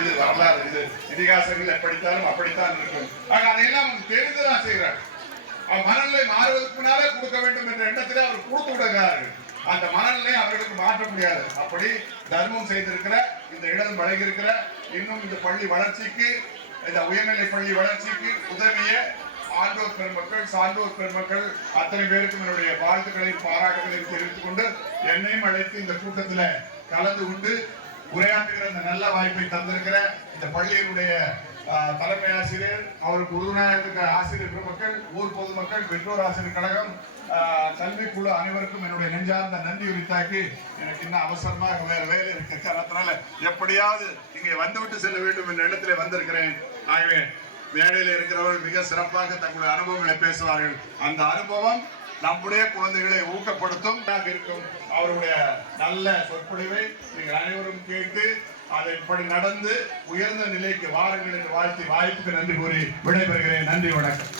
இது வரலாறு, இது இதிகாசங்கள் எப்படித்தாலும் அப்படித்தான் இருக்கும். ஆக அதையெல்லாம் தெரிந்துதான் செய்கிறார். மனநிலை மாறுவதற்கு முன்னாலே கொடுக்க வேண்டும் என்ற எண்ணத்திலே அவர் கொடுத்து விடுகிறார்கள். அந்த மனநிலை அவர்களுக்கு மாற்ற முடியாது. அப்படி தர்மம் செய்திருக்கிற இந்த இடம் வழங்கியிருக்கிற இன்னும் இந்த பள்ளி வளர்ச்சிக்கு, இந்த உயர்நிலை பள்ளி வளர்ச்சிக்கு உதவிய ஆண்டோர் பெருமக்கள், சான்றோர் பெருமக்கள் அத்தனை பேருக்கும் என்னுடைய வாழ்த்துக்களையும் பாராட்டுகளையும் தெரிவித்துக் கொண்டு என்னையும் அழைத்து இந்த கூட்டத்தில் கலந்து கொண்டு உரையாற்றுகிற இந்த நல்ல வாய்ப்பை தந்திருக்கிற இந்த பள்ளியினுடைய தலைமை ஆசிரியர், அவருக்கு உறுதுணையாக ஆசிரியர் பெருமக்கள், ஊர் பொதுமக்கள், பெற்றோர் ஆசிரியர் கழகம், கல்விக்குழு அனைவருக்கும் என்னுடைய நெஞ்சார்ந்த நன்றி உரித்தாக்கி, எனக்கு இன்னும் அவசரமாக வேற வேலை இருக்க காரணத்தினால எப்படியாவது இங்கே வந்துவிட்டு செல்ல வேண்டும் என்ற இடத்துல வந்திருக்கிறேன். ஆகவே மேடையில் இருக்கிறவர்கள் மிக சிறப்பாக தங்களுடைய அனுபவங்களை பேசுவார்கள். அந்த அனுபவம் நம்முடைய குழந்தைகளை ஊக்கப்படுத்தும் இருக்கும். அவருடைய நல்ல சொற்பொழிவை நீங்கள் அனைவரும் கேட்டு அதைப்படி நடந்து உயர்ந்த நிலைக்கு வாருங்கள் என்று வாழ்த்தி வாய்ப்புக்கு நன்றி கூறி விடைபெறுகிறேன். நன்றி, வணக்கம்.